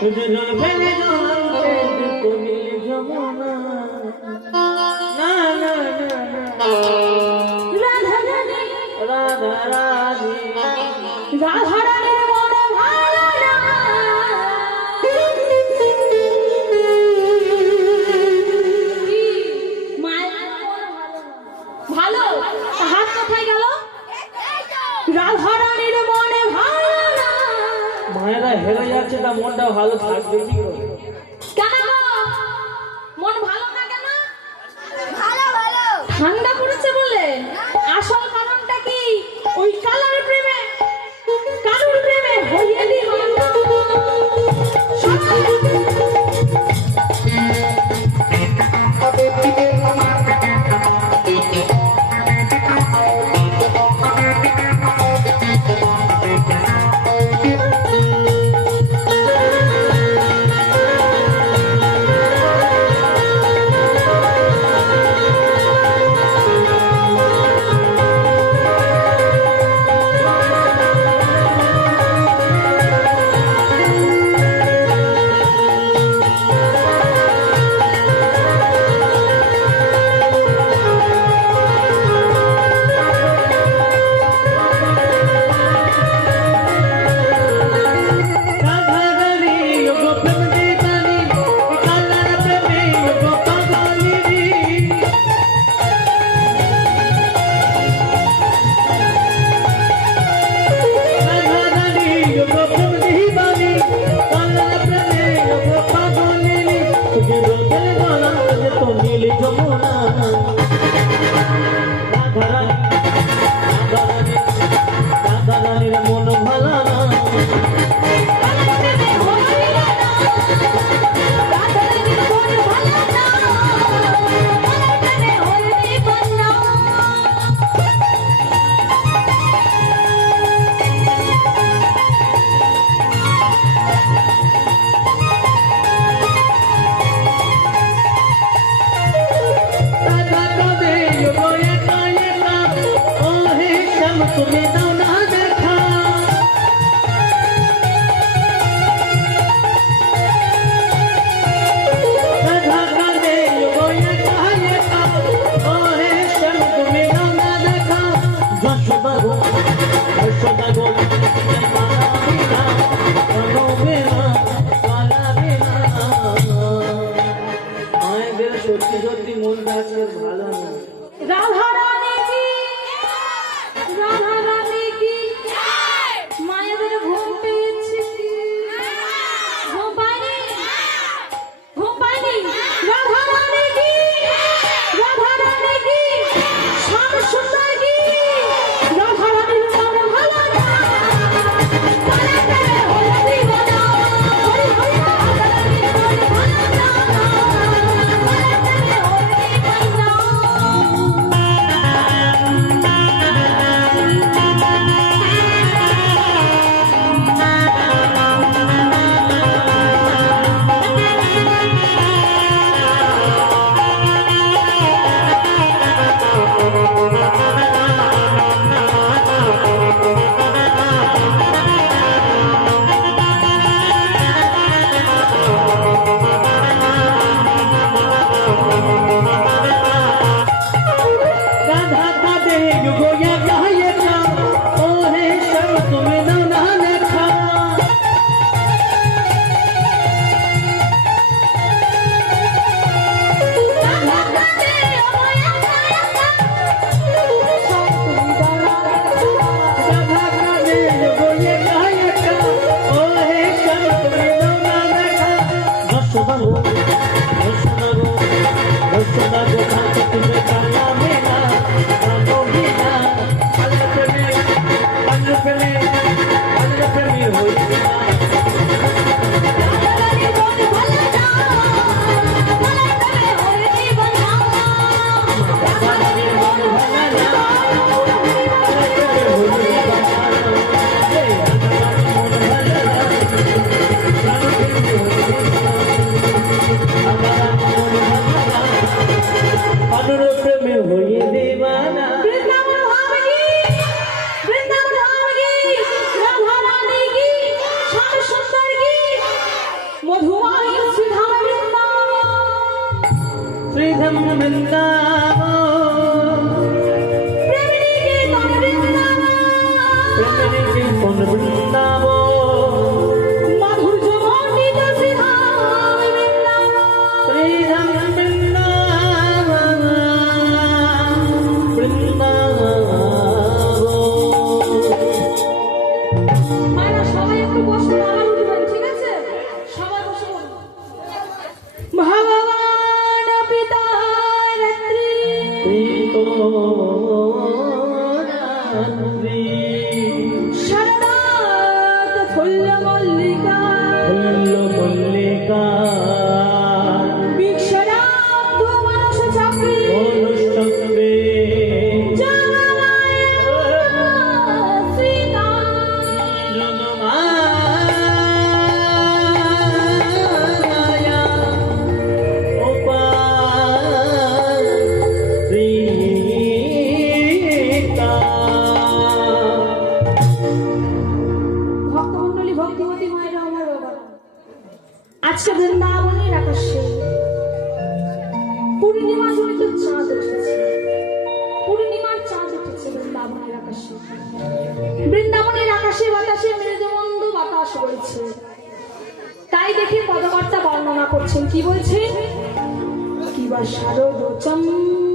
দুজন ফেলে জলকে কোকিল যমুনা না না না রাধা রানী রাধা রাধে রাধা রানীর মনে ভালো না মায়ের মনে ভালো হাত কোথায় গেল? রাধা রানীর মনে ভালো না। মায়েরা হেরে যাচ্ছে তা মনটা ভালো থাকবে কি করে? কেন গো? মন ভালো না কেন? ভালো ভালো ঠান্ডা পড়েছে বলে? আসল কারণটা কি? ওই কালার প্রেমে কালুর প্রেমে হইয়ে দি সত্যি সত্যি মনটা আজকে ভালো না। রাধা রানী কি রাধা রানী কি মায়েদের ঘুম পেয়েছে ঘুম পায়নি রাধা রানী কি রাধা রানী কি শ্যাম সুন্দর কি রাধা রানীর মনে ভালো না তারা প্রেমে হয়ে দিওয়ানা হরি হরি রাধা রানীর মনে ভালো না তারা প্রেমে হয়ে দিওয়ানা রাত্রি সারা রাত ফুল্ল মল্লিকা ফুল্ল মল্লিকা বিশ্বরাত মানুষ চাকরি অনুষ্ঠবে জগমায়া সীতা জনমায়া উপাসিতা ভক্তমণ্ডলী ভক্তিমতী মায়েরা আমার বাবা আজকে বৃন্দাবনের আকাশে পূর্ণিমা জনিত চাঁদ উঠেছে পূর্ণিমার চাঁদ উঠেছে বৃন্দাবনের আকাশে বৃন্দাবনের আকাশে বাতাসে মৃদুমন্দ বাতাস বইছে তাই দেখে পদকর্তা বর্ণনা করছেন কি বলছেন কি বা শারদ চন্দ্র